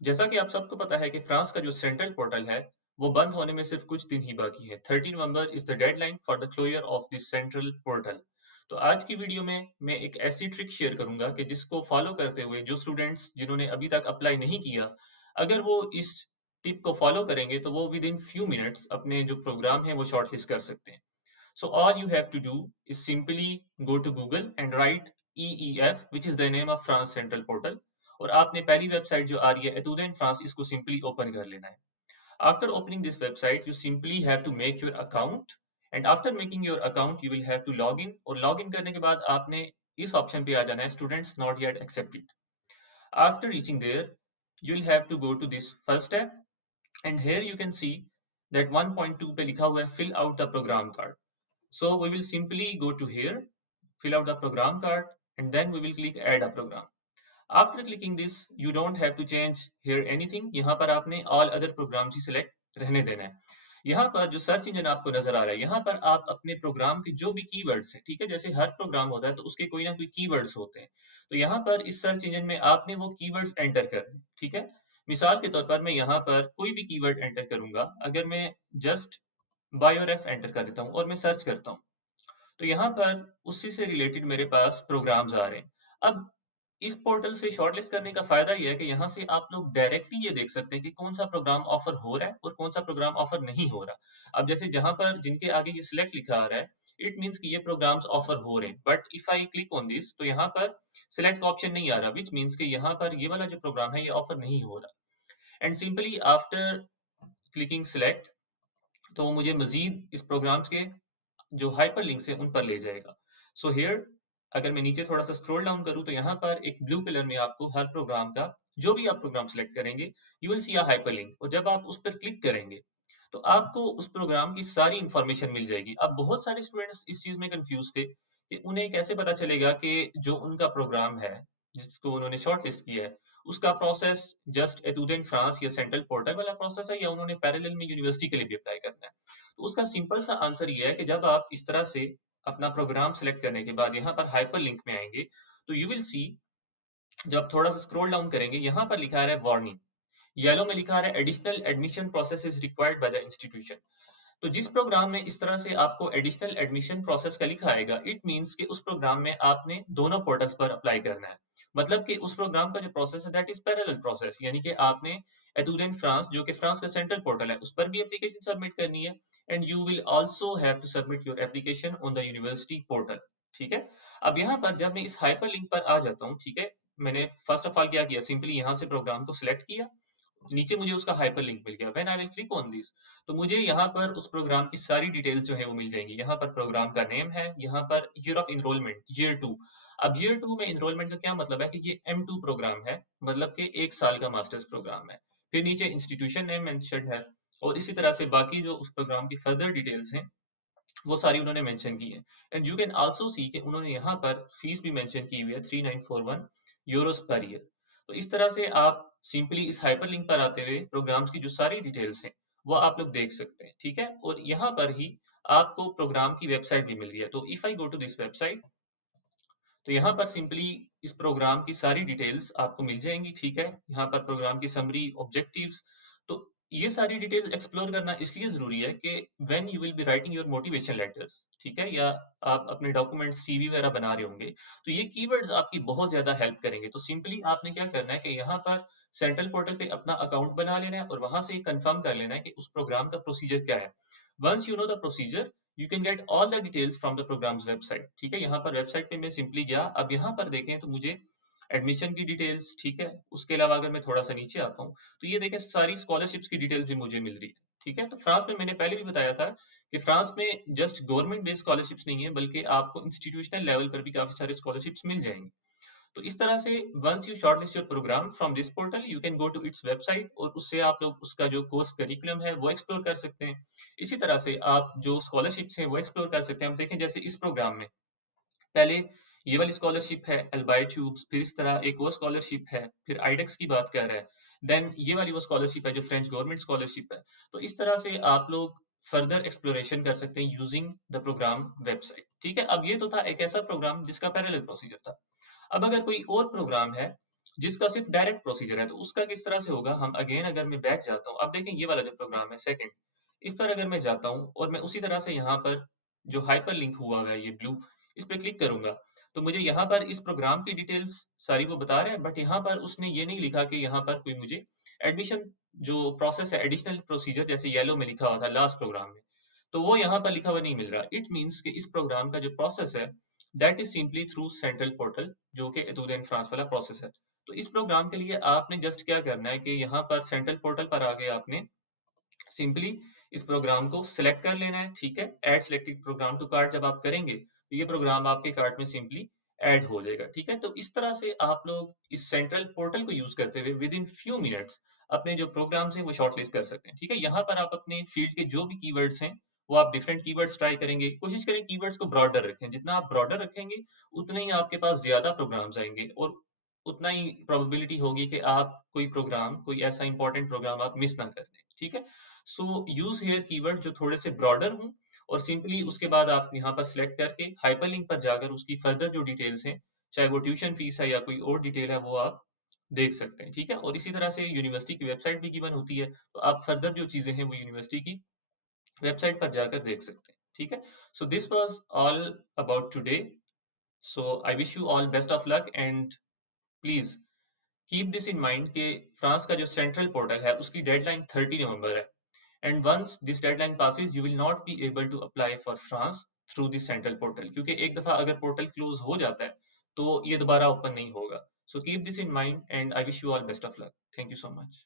जैसा कि आप सबको पता है कि फ्रांस का जो सेंट्रल पोर्टल है वो बंद होने में सिर्फ कुछ दिन ही बाकी है। 13 November is the deadline for the closure of this central portal. तो आज की वीडियो में मैं एक ऐसी ट्रिक शेयर करूंगा कि जिसको फॉलो करते हुए जो स्टूडेंट्स जिन्होंने अभी तक अप्लाई नहीं किया, अगर वो इस टिप को फॉलो करेंगे तो वो विद इन फ्यू मिनट्स अपने जो प्रोग्राम है वो शॉर्टलिस्ट कर सकते हैं। So all you have to do is simply go to Google and write EEF, which is the name of France Central Portal. और आपने पहली वेबसाइट जो आ रही है एतुद इन फ्रांस, इसको सिंपली ओपन कर लेना है। After opening this website, you simply have to make your account, and after making your account, you will have to log in. और log in करने के बाद आपने इस ऑप्शन पे आ जाना है students not yet accepted. After reaching there, you'll have to go to this first step, and here you can see that 1.2 पे लिखा हुआ है fill out the program card. So we will simply go to here, fill out the program card, and then we will click add a program. After clicking this, you don't have to change here anything. यहाँ पर आपने all other programs ही select रहने देना है। यहाँ पर जो search engine आपको नजर आ रहा है, यहाँ पर आप अपने प्रोग्राम के जो भी कीवर्ड्स हैं, ठीक है, जैसे हर प्रोग्राम होता है तो उसके कोई ना कोई कीवर्ड्स होते हैं। तो यहाँ पर इस सर्च इंजन में आपने वो कीवर्ड्स एंटर कर दें, ठीक है। मिसाल के तौर पर मैं यहाँ पर कोई भी कीवर्ड एंटर करूंगा। अगर मैं जस्ट बायोरेफ एंटर कर देता हूँ और मैं सर्च करता हूँ, तो यहाँ पर उसी से रिलेटेड मेरे पास प्रोग्राम्स आ रहे हैं। अब इस पोर्टल से शॉर्टलिस्ट करने का फायदा यह है कि यहाँ से आप लोग डायरेक्टली ये देख सकते हैं कि कौन सा प्रोग्राम ऑफर हो रहा है और कौन सा प्रोग्राम ऑफर नहीं हो रहा। अब जैसे जहां पर जिनके आगे ये सिलेक्ट लिखा आ रहा है, इट मीन्स कि ये प्रोग्राम्स ऑफर हो रहे हैं। But if I click on this तो यहाँ पर सिलेक्ट का ऑप्शन नहीं आ रहा, विच मीन्स कि यहाँ पर ये वाला जो प्रोग्राम है ये ऑफर नहीं हो रहा। And simply after clicking select, तो वो मुझे मजीद इस प्रोग्राम्स के जो हाइपर लिंक्स है उन पर ले जाएगा। सो हियर अगर मैं नीचे थोड़ा सा स्क्रॉल डाउन करूं तो यहाँ पर एक ब्लू कलर में आपको हर प्रोग्राम का, जो भी आप प्रोग्राम सेलेक्ट करेंगे, you will see a hyper link, और जब आप उस पर क्लिक करेंगे तो आपको उस प्रोग्राम की सारी इंफॉर्मेशन मिल जाएगी। अब बहुत सारे स्टूडेंट्स इस चीज में कंफ्यूज थे कि उन्हें कैसे पता चलेगा कि जो उनका प्रोग्राम है जिसको उन्होंने शॉर्ट लिस्ट किया है, उसका प्रोसेस जस्ट एतुदेन फ्रांस या सेंट्रल पोर्टल वाला प्रोसेस है या उन्होंने पैरेलल में यूनिवर्सिटी के लिए भी अप्लाई करना है। तो उसका सिंपल सा आंसर ये है कि जब आप इस तरह से अपना प्रोग्राम सेलेक्ट करने के बाद यहाँ पर हाइपर लिंक में आएंगे तो यू विल सी, जब थोड़ा सा स्क्रॉल डाउन करेंगे यहाँ पर लिखा है वार्निंग, येलो में लिखा है additional admission process is required by the institution. तो जिस प्रोग्राम में इस तरह से आपको एडिशनल एडमिशन प्रोसेस का लिखा आएगा, इट मींस कि उस प्रोग्राम में आपने दोनों पोर्टल्स पर अप्लाई करना है। मतलब कि उस प्रोग्राम का जो प्रोसेस है दैट इज पैरेलल प्रोसेस, यानी कि आपने एतुदेन फ्रांस जो कि फ्रांस का सेंट्रल पोर्टल है उस पर भी एप्लीकेशन सबमिट करनी है, and you will also have to submit your application on the university portal. ठीक है। अब यहाँ पर जब मैं इस हाइपर लिंक पर आ जाता हूँ, ठीक है, मैंने फर्स्ट ऑफ ऑल क्या किया, सिंपली यहाँ से प्रोग्राम को सिलेक्ट किया, नीचे मुझे उसका हाइपर लिंक मिल गया। When I will click on this तो मुझे यहाँ पर उस प्रोग्राम की सारी डिटेल्स जो है वो मिल जाएंगी। यहाँ पर प्रोग्राम का नेम है, यहाँ per year of enrolment year 2। अब ईयर 2 में इनरोलमेंट का क्या मतलब है कि ये M2 प्रोग्राम है, मतलब कि 1 साल का मास्टर्स प्रोग्राम है। फिर नीचे इंस्टीट्यूशन नेम मेंशन है, और इसी तरह से बाकी जो उस प्रोग्राम की फर्दर डिटेल्स हैं वो सारी उन्होंने मेंशन की है। एंड यू कैन आल्सो सी कि उन्होंने यहाँ पर फीस भी मेंशन की हुई है, 3941 यूरोस पर ईयर। तो इस तरह से आप सिंपली इस हाइपर लिंक पर आते हुए प्रोग्राम्स की जो सारी डिटेल्स हैं वो आप लोग देख सकते हैं, ठीक है। और यहाँ पर ही आपको प्रोग्राम की वेबसाइट भी मिल रही है। तो if I go to this website, तो यहाँ पर सिंपली इस प्रोग्राम की सारी डिटेल्स आपको मिल जाएंगी, ठीक है। यहाँ पर प्रोग्राम की समरी, ऑब्जेक्टिव्स, तो ये सारी डिटेल्स एक्सप्लोर करना इसलिए जरूरी है कि when you will be writing your motivation letters, ठीक है, या आप अपने डॉक्यूमेंट सीवी वगैरह बना रहे होंगे, तो ये कीवर्ड्स आपकी बहुत ज्यादा हेल्प करेंगे। तो सिंपली आपने क्या करना है कि यहाँ पर सेंट्रल पोर्टल पे अपना अकाउंट बना लेना है और वहां से कंफर्म कर लेना है कि उस प्रोग्राम का प्रोसीजर क्या है। Once you know the procedure, you can get all the details from the programmes website, ठीक है। यहाँ पर वेबसाइट पे मैं सिंपली गया। अब यहाँ पर देखें तो मुझे एडमिशन की डिटेल्स, ठीक है, उसके अलावा अगर मैं थोड़ा सा नीचे आता हूँ तो ये देखें सारी स्कॉलरशिप्स की डिटेल्स भी मुझे मिल रही है, ठीक है। तो फ्रांस में मैंने पहले भी बताया था कि फ्रांस में जस्ट गवर्नमेंट बेस्ड स्कॉलरशिप्स नहीं है, बल्कि आपको इंस्टीट्यूशनल लेवल पर भी काफी सारे स्कॉलरशिप्स मिल जाएंगे। तो इस तरह से once you shortlist your programme from this portal, you can go to its website और उससे आप लोग उसका जो कोर्स करिकुलम है वो एक्सप्लोर कर सकते हैं। इसी तरह से आप जो स्कॉलरशिप्स हैं वो एक्सप्लोर कर सकते हैं। हम देखें जैसे इस प्रोग्राम में पहले ये वाली स्कॉलरशिप है अल्बाई ट्यूब्स, फिर इस तरह एक और स्कॉलरशिप है, फिर आइडेक्स की बात कर रहा है, देन ये वाली वो स्कॉलरशिप है जो फ्रेंच गवर्नमेंट स्कॉलरशिप है। तो इस तरह से आप लोग फर्दर एक्सप्लोरेशन कर सकते हैं यूजिंग द प्रोग्राम वेबसाइट, ठीक है। अब ये तो था एक ऐसा प्रोग्राम जिसका पैरेलल प्रोसीजर था। अब अगर कोई और प्रोग्राम है, जिसका सिर्फ डायरेक्ट प्रोसीजर है। तो उसका किस तरह से होगा, हम अगेन अगर मैं बैक जाता हूँ, अब देखें ये वाला जो प्रोग्राम है सेकंड, इस पर अगर मैं जाता हूँ और मैं उसी तरह से यहाँ पर जो हाइपर लिंक हुआ हुआ है ये ब्लू, इस पर क्लिक करूंगा, तो मुझे यहाँ पर इस प्रोग्राम की डिटेल्स सारी वो बता रहे हैं, बट यहाँ पर उसने ये नहीं लिखा कि यहाँ पर कोई मुझे एडमिशन जो प्रोसेस है, एडिशनल प्रोसीजर जैसे येलो में लिखा हुआ था लास्ट प्रोग्राम में, तो वो यहाँ पर लिखा हुआ नहीं मिल रहा। इट मीन्स कि इस प्रोग्राम का जो प्रोसेस है that is simply through central portal, जो कि एतुदेन फ्रांस वाला प्रोसेस है। तो इस प्रोग्राम के लिए आपने जस्ट क्या करना है कि यहाँ पर सेंट्रल पोर्टल पर आके आपने सिंपली इस प्रोग्राम को सिलेक्ट कर लेना है, ठीक है। Add selected programme to cart जब आप करेंगे तो ये प्रोग्राम आपके कार्ट में सिंपली ऐड हो जाएगा, ठीक है। तो इस तरह से आप लोग इस सेंट्रल पोर्टल को यूज करते हुए विद इन फ्यू मिनट्स अपने जो प्रोग्राम्स हैं वो शॉर्टलिस्ट कर सकते हैं, ठीक है। यहाँ पर आप अपने फील्ड के जो भी कीवर्ड्स हैं वो आप डिफरेंट कीवर्ड्स ट्राई करेंगे, कोशिश करें कीवर्ड्स को ब्रॉडर रखें, जितना आप ब्रॉडर रखेंगे उतना ही आपके पास ज्यादा प्रोग्राम्स आएंगे और उतना ही प्रोबेबिलिटी होगी कि आप कोई प्रोग्राम, कोई ऐसा इंपॉर्टेंट प्रोग्राम आप मिस ना कर दें, ठीक है। सो यूज हेयर कीवर्ड जो थोड़े से ब्रॉडर हों और सिंपली उसके बाद आप यहाँ पर सिलेक्ट करके हाइपरलिंक पर जाकर उसकी फर्दर जो डिटेल्स हैं, चाहे वो ट्यूशन फीस है या कोई और डिटेल है, वो आप देख सकते हैं, ठीक है। और इसी तरह से यूनिवर्सिटी की वेबसाइट भी गिवन होती है, तो आप फर्दर जो चीजें हैं वो यूनिवर्सिटी की वेबसाइट पर जाकर देख सकते हैं, ठीक है। So this was all about today. So I wish you all best of luck and please keep this in mind कि फ्रांस का जो सेंट्रल पोर्टल है उसकी डेडलाइन 30 नवंबर है, and once this deadline passes you will not be able to apply for France through this central portal, क्योंकि एक दफा अगर पोर्टल क्लोज हो जाता है तो ये दोबारा ओपन नहीं होगा। So keep this in mind and I wish you all best of luck. Thank you so much.